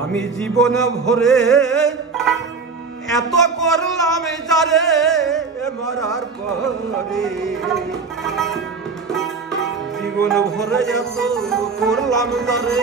আমি জীবন ভরে এত করলাম যারে মরার পরে জীবন ভরে এত করলাম যারে